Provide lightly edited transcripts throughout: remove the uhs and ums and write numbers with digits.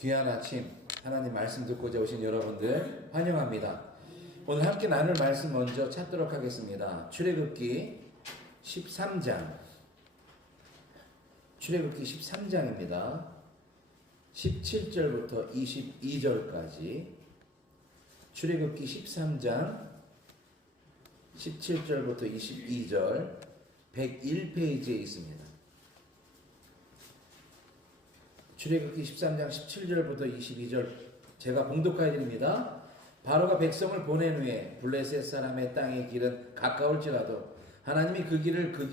귀한 아침 하나님 말씀 듣고자 오신 여러분들 환영합니다. 오늘 함께 나눌 말씀 먼저 찾도록 하겠습니다. 출애굽기 13장 출애굽기 13장입니다. 17절부터 22절까지 출애굽기 13장 17절부터 22절 101페이지에 있습니다. 출애굽기 13장 17절부터 22절 제가 봉독하여 드립니다. 바로가 백성을 보낸 후에 블레셋 사람의 땅의 길은 가까울지라도 하나님이 그들을 그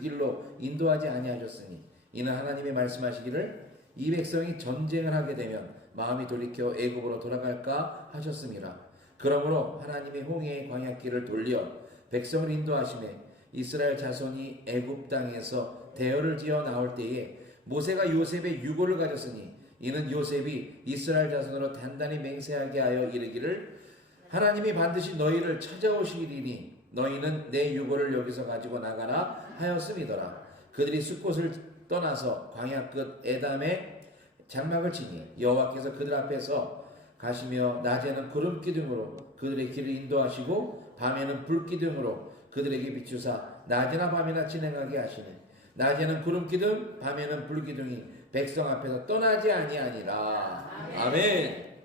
길로 인도하지 아니하셨으니 이는 하나님이 말씀하시기를 이 백성이 전쟁을 하게 되면 마음이 돌이켜 애굽으로 돌아갈까 하셨음이라. 그러므로 하나님이 홍해의 광야길을 돌려 백성을 인도하시매 이스라엘 자손이 애굽 땅에서 대열을 지어 나올 때에 모세가 요셉의 유고를 가졌으니 이는 요셉이 이스라엘 자손으로 단단히 맹세하게 하여 이르기를 하나님이 반드시 너희를 찾아오시리니 너희는 내 유고를 여기서 가지고 나가라 하였음이더라. 그들이 숫곳을 떠나서 광야 끝 에담에 장막을 치니 여호와께서 그들 앞에서 가시며 낮에는 구름 기둥으로 그들의 길을 인도하시고 밤에는 불 기둥으로 그들에게 비추사 낮이나 밤이나 진행하게 하시네. 낮에는 구름 기둥, 밤에는 불 기둥이 백성 앞에서 떠나지 아니하니라. 아멘.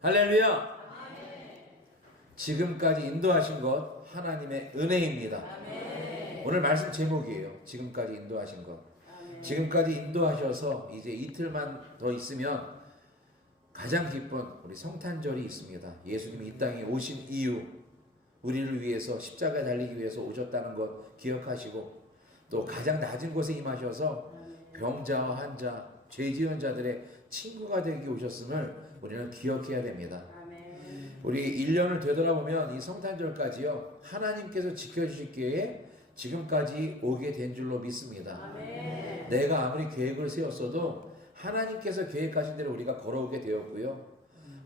할렐루야. 아멘. 지금까지 인도하신 것 하나님의 은혜입니다. 아멘. 오늘 말씀 제목이에요. 지금까지 인도하신 것. 아멘. 지금까지 인도하셔서 이제 이틀만 더 있으면 가장 기쁜 우리 성탄절이 있습니다. 예수님이 이 땅에 오신 이유, 우리를 위해서 십자가에 달리기 위해서 오셨다는 것 기억하시고 또 가장 낮은 곳에 임하셔서 병자와 환자, 죄 지은 자들의 친구가 되기 오셨음을 우리는 기억해야 됩니다. 우리 1년을 되돌아보면 이 성탄절까지요 하나님께서 지켜주시기에 지금까지 오게 된 줄로 믿습니다. 내가 아무리 계획을 세웠어도 하나님께서 계획하신 대로 우리가 걸어오게 되었고요.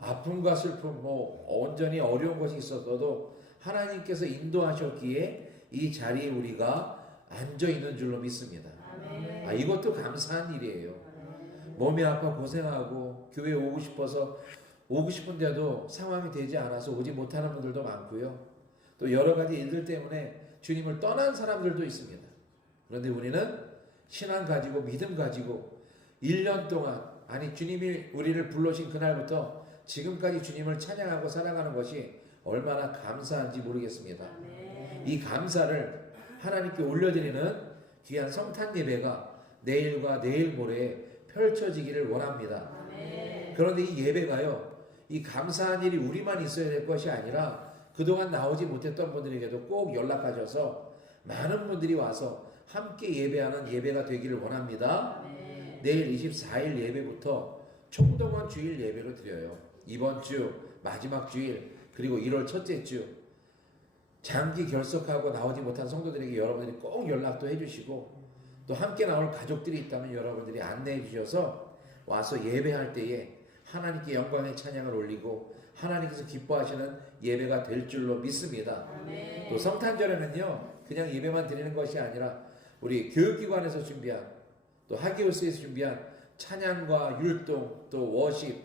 아픔과 슬픔, 온전히 어려운 것이 있었어도 하나님께서 인도하셨기에 이 자리에 우리가 앉아 있는 줄로 믿습니다. 이것도 감사한 일이에요. 몸이 아파 고생하고 교회에 오고 싶어서 오고 싶은데도 상황이 되지 않아서 오지 못하는 분들도 많고요. 또 여러 가지 일들 때문에 주님을 떠난 사람들도 있습니다. 그런데 우리는 신앙 가지고 믿음 가지고 1년 동안 주님이 우리를 불러신 그날부터 지금까지 주님을 찬양하고 사랑하는 것이 얼마나 감사한지 모르겠습니다. 이 감사를 하나님께 올려드리는 귀한 성탄 예배가 내일과 내일 모레 펼쳐지기를 원합니다. 그런데 이 예배가요, 이 감사한 일이 우리만 있어야 될 것이 아니라 그동안 나오지 못했던 분들에게도 꼭 연락하셔서 많은 분들이 와서 함께 예배하는 예배가 되기를 원합니다. 내일 24일 예배부터 총동원 주일 예배로 드려요. 이번 주 마지막 주일 그리고 1월 첫째 주 장기 결석하고 나오지 못한 성도들에게 여러분들이 꼭 연락도 해주시고 또 함께 나올 가족들이 있다면 여러분들이 안내해 주셔서 와서 예배할 때에 하나님께 영광의 찬양을 올리고 하나님께서 기뻐하시는 예배가 될 줄로 믿습니다. 또 성탄절에는요 그냥 예배만 드리는 것이 아니라 우리 교육기관에서 준비한 또 하기호스에서 준비한 찬양과 율동 또 워십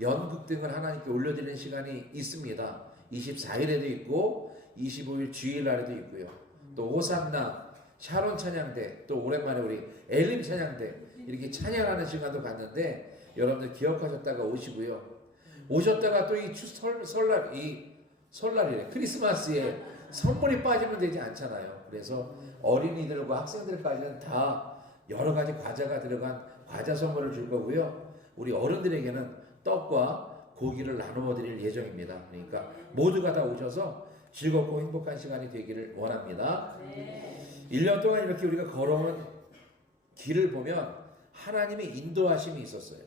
연극 등을 하나님께 올려드리는 시간이 있습니다. 24일에도 있고 25일 주일날에도 있고요. 또 호산나, 샤론 찬양대, 또 오랜만에 우리 엘림 찬양대 이렇게 찬양하는 시간도 갔는데 여러분들 기억하셨다가 오시고요. 오셨다가 또 이 설날이래 크리스마스에 선물이 빠지면 되지 않잖아요. 그래서 어린이들과 학생들까지는 다 여러 가지 과자가 들어간 과자 선물을 줄 거고요. 우리 어른들에게는 떡과 고기를 나누어 드릴 예정입니다. 그러니까 모두가 다 오셔서 즐겁고 행복한 시간이 되기를 원합니다. 1년 동안 이렇게 우리가 걸어온 길을 보면 하나님의 인도하심이 있었어요.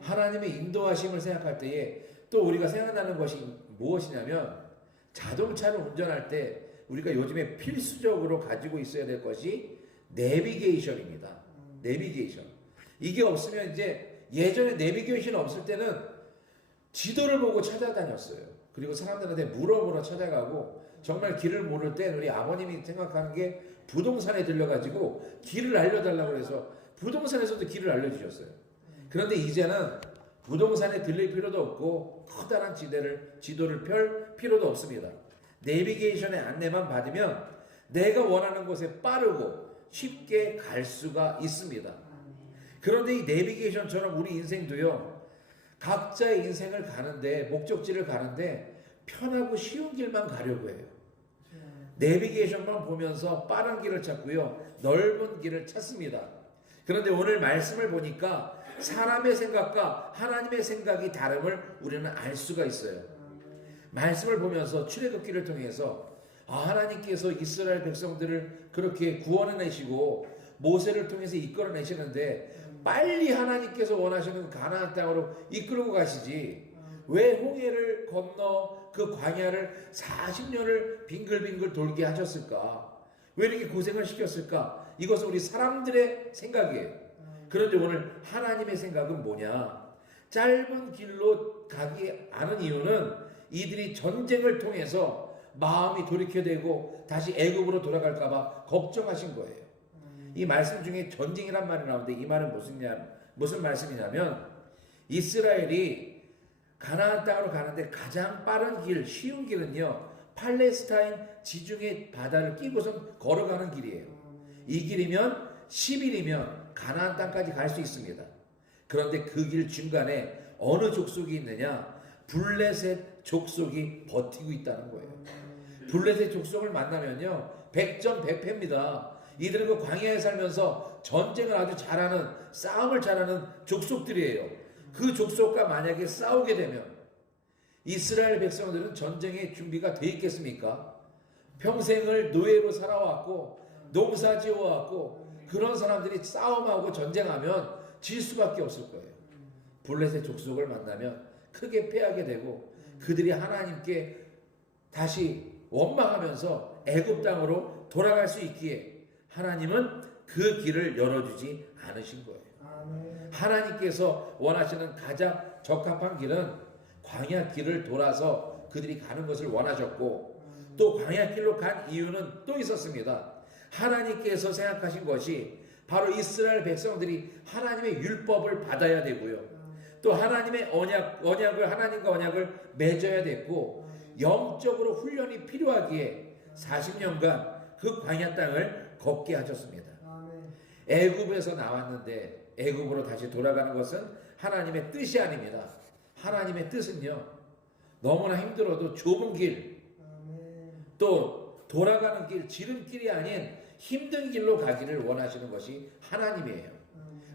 하나님의 인도하심을 생각할 때에 또 우리가 생각나는 것이 무엇이냐면 자동차를 운전할 때 우리가 요즘에 필수적으로 가지고 있어야 될 것이 내비게이션입니다. 내비게이션. 이게 없으면 이제 예전에 내비게이션 없을 때는 지도를 보고 찾아다녔어요. 그리고 사람들한테 물어 찾아가고 정말 길을 모를 때 우리 아버님이 생각하는 게 부동산에 들려가지고 길을 알려달라고 해서 부동산에서도 길을 알려주셨어요. 그런데 이제는 부동산에 들릴 필요도 없고 커다란 지도를 펼 필요도 없습니다. 내비게이션의 안내만 받으면 내가 원하는 곳에 빠르고 쉽게 갈 수가 있습니다. 그런데 이 내비게이션처럼 우리 인생도요, 각자의 인생을 가는데, 목적지를 가는데 편하고 쉬운 길만 가려고 해요. 내비게이션만 보면서 빠른 길을 찾고요, 넓은 길을 찾습니다. 그런데 오늘 말씀을 보니까 사람의 생각과 하나님의 생각이 다름을 우리는 알 수가 있어요. 말씀을 보면서 출애굽기를 통해서 하나님께서 이스라엘 백성들을 그렇게 구원해내시고 모세를 통해서 이끌어내시는데 빨리 하나님께서 원하시는 가나안 땅으로 이끌고 가시지 왜 홍해를 건너 그 광야를 40년을 빙글빙글 돌게 하셨을까? 왜 이렇게 고생을 시켰을까? 이것은 우리 사람들의 생각이에요. 그런데 오늘 하나님의 생각은 뭐냐? 짧은 길로 가기 않은 이유는 이들이 전쟁을 통해서 마음이 돌이켜되고 다시 애굽으로 돌아갈까봐 걱정하신 거예요. 이 말씀 중에 전쟁이란 말이 나오는데 이 말은 무슨 말씀이냐면 이스라엘이 가나안 땅으로 가는데 가장 빠른 길, 쉬운 길은요, 팔레스타인 지중해 바다를 끼고선 걸어가는 길이에요. 이 길이면 10일이면 가나안 땅까지 갈 수 있습니다. 그런데 그 길 중간에 어느 족속이 있느냐? 블레셋 족속이 버티고 있다는 거예요. 블레셋 족속을 만나면요, 백전백패입니다. 이들은 그 광야에 살면서 전쟁을 아주 잘하는, 싸움을 잘하는 족속들이에요. 그 족속과 만약에 싸우게 되면 이스라엘 백성들은 전쟁에 준비가 돼 있겠습니까? 평생을 노예로 살아왔고 농사 지어왔고 그런 사람들이 싸움하고 전쟁하면 질 수밖에 없을 거예요. 블레셋 족속을 만나면 크게 패하게 되고 그들이 하나님께 다시 원망하면서 애굽 땅으로 돌아갈 수 있기에 하나님은 그 길을 열어주지 않으신 거예요. 하나님께서 원하시는 가장 적합한 길은 광야 길을 돌아서 그들이 가는 것을 원하셨고 또 광야 길로 간 이유는 또 있었습니다. 하나님께서 생각하신 것이 바로 이스라엘 백성들이 하나님의 율법을 받아야 되고요. 또 하나님의 하나님과 언약을 맺어야 됐고 영적으로 훈련이 필요하기에 40년간 그 광야 땅을 걷게 하셨습니다. 애굽에서 나왔는데 애굽으로 다시 돌아가는 것은 하나님의 뜻이 아닙니다. 하나님의 뜻은요, 너무나 힘들어도 좁은 길, 또 돌아가는 길, 지름길이 아닌 힘든 길로 가기를 원하시는 것이 하나님이에요.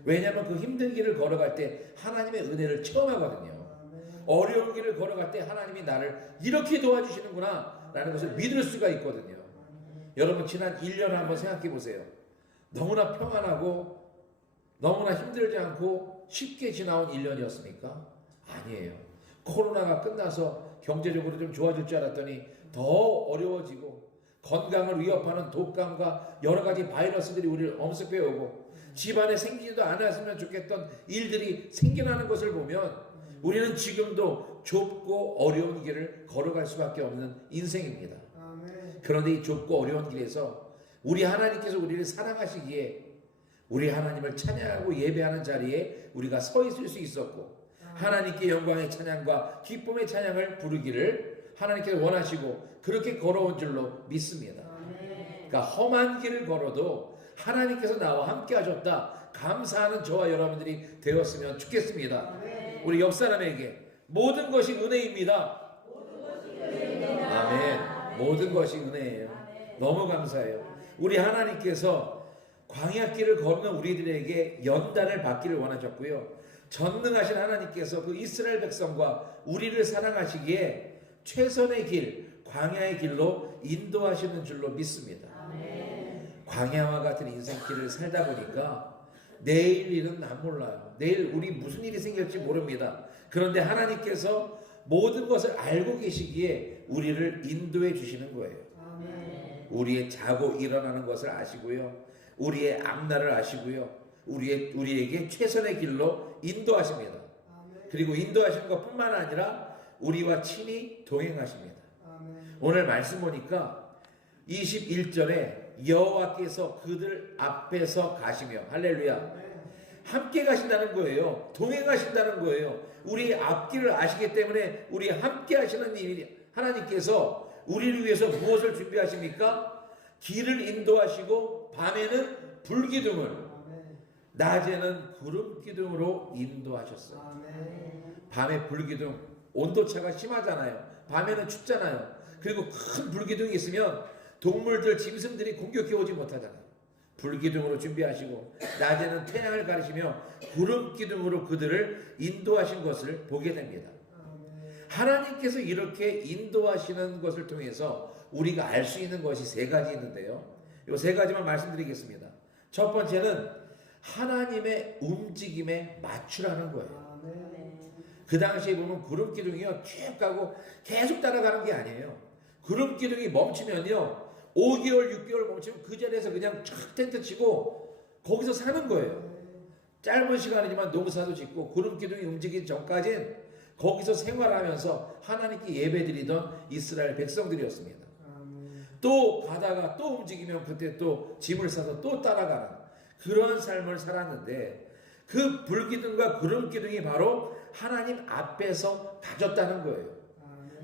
왜냐하면 그 힘든 길을 걸어갈 때 하나님의 은혜를 처음 하거든요. 어려운 길을 걸어갈 때 하나님이 나를 이렇게 도와주시는구나 라는 것을 믿을 수가 있거든요. 여러분 지난 1년 한번 생각해 보세요. 너무나 평안하고 너무나 힘들지 않고 쉽게 지나온 1년이었습니까? 아니에요. 코로나가 끝나서 경제적으로 좀 좋아질 줄 알았더니 더 어려워지고 건강을 위협하는 독감과 여러 가지 바이러스들이 우리를 엄습해 오고 집안에 생기지도 않았으면 좋겠던 일들이 생겨나는 것을 보면 우리는 지금도 좁고 어려운 길을 걸어갈 수밖에 없는 인생입니다. 그런데 이 좁고 어려운 길에서 우리 하나님께서 우리를 사랑하시기에 우리 하나님을 찬양하고 예배하는 자리에 우리가 서 있을 수 있었고 하나님께 영광의 찬양과 기쁨의 찬양을 부르기를 하나님께서 원하시고 그렇게 걸어온 줄로 믿습니다. 그러니까 험한 길을 걸어도 하나님께서 나와 함께 하셨다 감사하는 저와 여러분들이 되었으면 좋겠습니다. 우리 옆 사람에게 모든 것이 은혜입니다. 아멘. 모든 것이 은혜예요. 너무 감사해요. 우리 하나님께서 광야길을 걷는 우리들에게 연단을 받기를 원하셨고요. 전능하신 하나님께서 그 이스라엘 백성과 우리를 사랑하시기에 최선의 길, 광야의 길로 인도하시는 줄로 믿습니다. 광야와 같은 인생길을 살다 보니까 내일 일은 안 몰라요. 내일 우리 무슨 일이 생길지 모릅니다. 그런데 하나님께서 모든 것을 알고 계시기에 우리를 인도해 주시는 거예요. 우리의 자고 일어나는 것을 아시고요. 우리의 앞날을 아시고요. 우리에게 최선의 길로 인도하십니다. 그리고 인도하시는 것뿐만 아니라 우리와 친히 동행하십니다. 오늘 말씀 보니까 21절에 여호와께서 그들 앞에서 가시며 할렐루야 함께 가신다는 거예요. 동행하신다는 거예요. 우리 앞길을 아시기 때문에 우리 함께 하시는 하나님께서 우리를 위해서 무엇을 준비하십니까? 길을 인도하시고 밤에는 불기둥을, 낮에는 구름 기둥으로 인도하셨어요. 밤에 불기둥, 온도차가 심하잖아요. 밤에는 춥잖아요. 그리고 큰 불기둥이 있으면 동물들, 짐승들이 공격해 오지 못하잖아요. 불기둥으로 준비하시고 낮에는 태양을 가리시며 구름 기둥으로 그들을 인도하신 것을 보게 됩니다. 하나님께서 이렇게 인도하시는 것을 통해서 우리가 알 수 있는 것이 세 가지 있는데요. 이 세 가지만 말씀드리겠습니다. 첫 번째는 하나님의 움직임에 맞추라는 거예요. 그 당시에 보면 구름 기둥이요 쭉 가고 계속 따라가는 게 아니에요. 구름 기둥이 멈추면요 5개월 6개월 멈추면 그 자리에서 그냥 촥 텐트 치고 거기서 사는 거예요. 짧은 시간이지만 농사도 짓고 구름 기둥이 움직이기 전까지는 거기서 생활하면서 하나님께 예배드리던 이스라엘 백성들이었습니다. 또 가다가 또 움직이면 그때 또 짐을 싸서 또 따라가는 그런 삶을 살았는데, 그 불기둥과 구름 기둥이 바로 하나님 앞에서 가졌다는 거예요.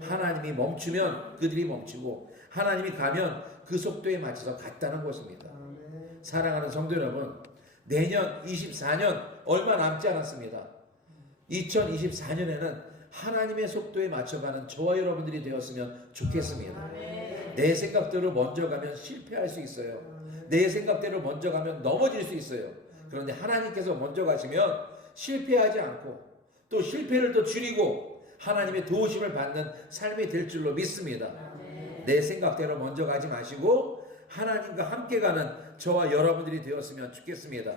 하나님이 멈추면 그들이 멈추고 하나님이 가면 그 속도에 맞춰서 갔다는 것입니다. 사랑하는 성도 여러분, 내년 24년 얼마 남지 않았습니다. 2024년에는 하나님의 속도에 맞춰가는 저와 여러분들이 되었으면 좋겠습니다. 내 생각대로 먼저 가면 실패할 수 있어요. 내 생각대로 먼저 가면 넘어질 수 있어요. 그런데 하나님께서 먼저 가시면 실패하지 않고 또 실패를 더 줄이고 하나님의 도우심을 받는 삶이 될 줄로 믿습니다. 내 생각대로 먼저 가지 마시고 하나님과 함께 가는 저와 여러분들이 되었으면 좋겠습니다.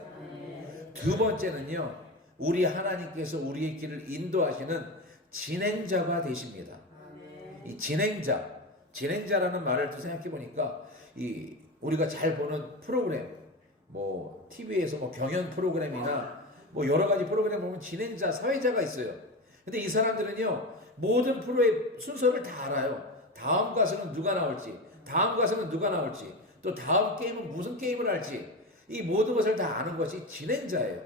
두 번째는요, 우리 하나님께서 우리의 길을 인도하시는 진행자가 되십니다. 이 진행자라는 말을 또 생각해 보니까 우리가 잘 보는 프로그램, 뭐 TV에서 뭐 경연 프로그램이나 뭐 여러 가지 프로그램 보면 진행자, 사회자가 있어요. 근데 이 사람들은요 모든 프로의 순서를 다 알아요. 다음 가수는 누가 나올지, 다음 가수는 누가 나올지, 또 다음 게임은 무슨 게임을 할지, 이 모든 것을 다 아는 것이 진행자예요.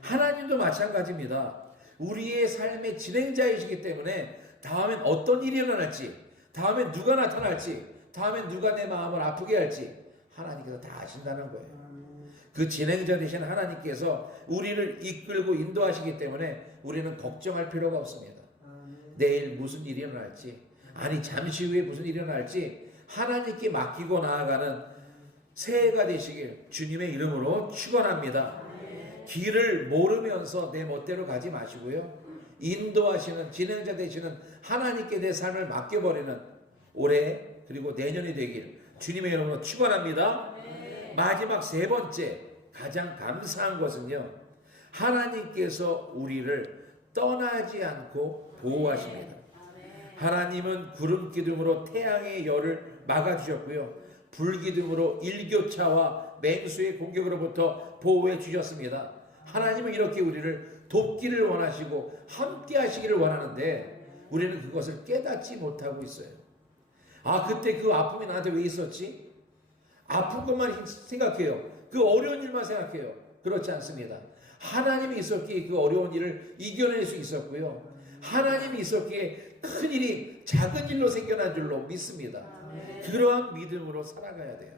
하나님도 마찬가지입니다. 우리의 삶의 진행자이시기 때문에 다음엔 어떤 일이 일어날지, 다음엔 누가 나타날지, 다음엔 누가 내 마음을 아프게 할지 하나님께서 다 아신다는 거예요. 그 진행자 되신 하나님께서 우리를 이끌고 인도하시기 때문에 우리는 걱정할 필요가 없습니다. 내일 무슨 일이 일어날지, 아니 잠시 후에 무슨 일이 일어날지 하나님께 맡기고 나아가는 새해가 되시길 주님의 이름으로 축원합니다. 길을 모르면서 내 멋대로 가지 마시고요, 인도하시는 진행자 되시는 하나님께 내 삶을 맡겨버리는 올해 그리고 내년이 되길 주님의 이름으로 축원합니다. 마지막 세 번째, 가장 감사한 것은요, 하나님께서 우리를 떠나지 않고 보호하십니다. 하나님은 구름 기둥으로 태양의 열을 막아주셨고요, 불기둥으로 일교차와 맹수의 공격으로부터 보호해 주셨습니다. 하나님은 이렇게 우리를 돕기를 원하시고 함께 하시기를 원하는데 우리는 그것을 깨닫지 못하고 있어요. 그때 그 아픔이 나한테 왜 있었지? 아픈 것만 생각해요. 그 어려운 일만 생각해요. 그렇지 않습니다. 하나님이 있었기에 그 어려운 일을 이겨낼 수 있었고요, 하나님이 있었기에 큰 일이 작은 일로 생겨난 줄로 믿습니다. 그러한 믿음으로 살아가야 돼요.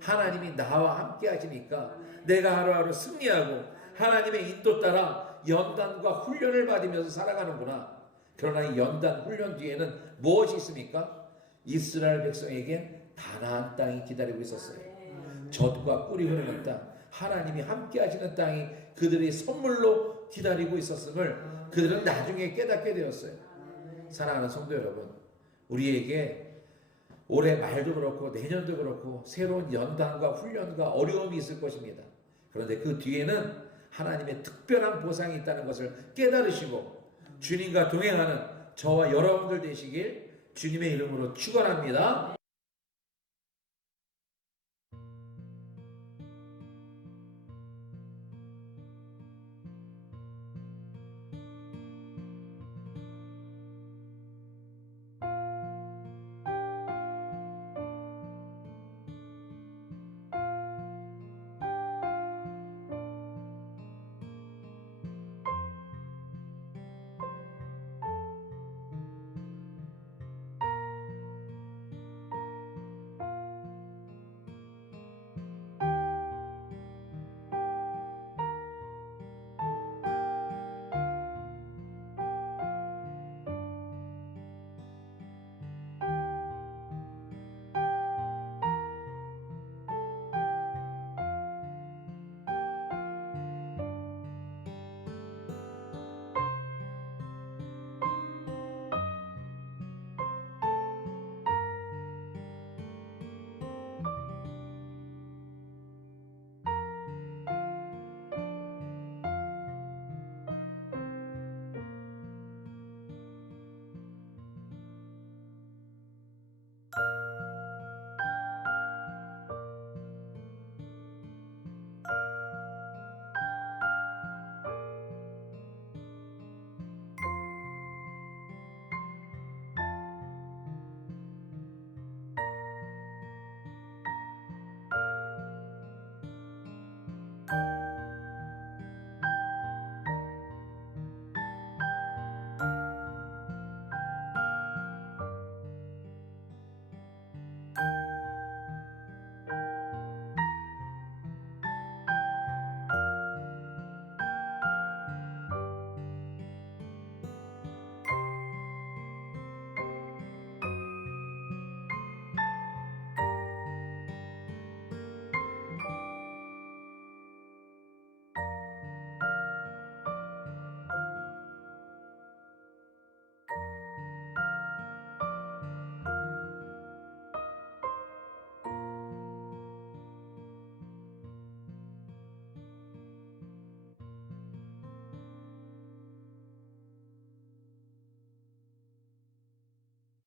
하나님이 나와 함께 하시니까 내가 하루하루 승리하고 하나님의 인도 따라 연단과 훈련을 받으면서 살아가는구나. 그러나 이 연단 훈련 뒤에는 무엇이 있습니까? 이스라엘 백성에게 가나안 땅이 기다리고 있었어요. 젖과 꿀이 흐르는 땅, 하나님이 함께 하시는 땅이 그들의 선물로 기다리고 있었음을 그들은 나중에 깨닫게 되었어요. 사랑하는 성도 여러분, 우리에게 올해 말도 그렇고 내년도 그렇고 새로운 연단과 훈련과 어려움이 있을 것입니다. 그런데 그 뒤에는 하나님의 특별한 보상이 있다는 것을 깨달으시고 주님과 동행하는 저와 여러분들 되시길 주님의 이름으로 축원합니다.